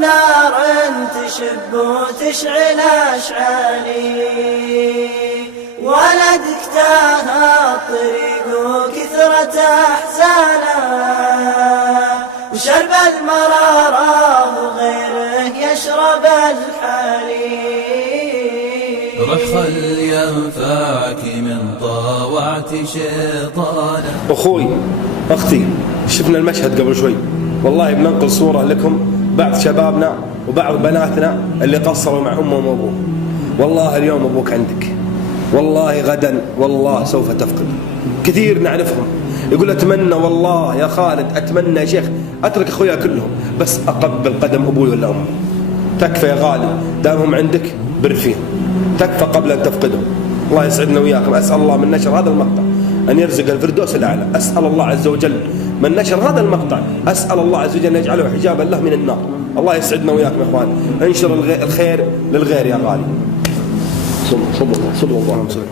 بنار تشب وتشعل أشعالي، ولدك تاه الطريق وكثرة أحزانه، وشرب المرارة وغيره يشرب الحليب. روح خل ينفعك من طاوعت شيطانه. أخوي أختي، شفنا المشهد قبل شوي، والله بننقل صورة لكم بعض شبابنا وبعض بناتنا اللي قصروا مع أمهم وأبوهم. والله اليوم أبوك عندك، والله غدا والله سوف تفقد. كثير نعرفهم يقول أتمنى والله يا خالد، أتمنى يا شيخ أترك أخويا كلهم بس أقبل قدم أبوي ولا أمي. تكفى يا غالي، دامهم عندك بر فيهم، تكفى قبل أن تفقدهم. الله يسعدنا وياكم. أسأل الله من نشر هذا المقطع أن يرزق الفردوس الأعلى. أسأل الله عز وجل من نشر هذا المقطع، أسأل الله عز وجل أن يجعله حجابا له من النار. الله يسعدنا وياكم يا إخوان. انشر الخير للغير يا غالي. صلى الله عليه وسلم.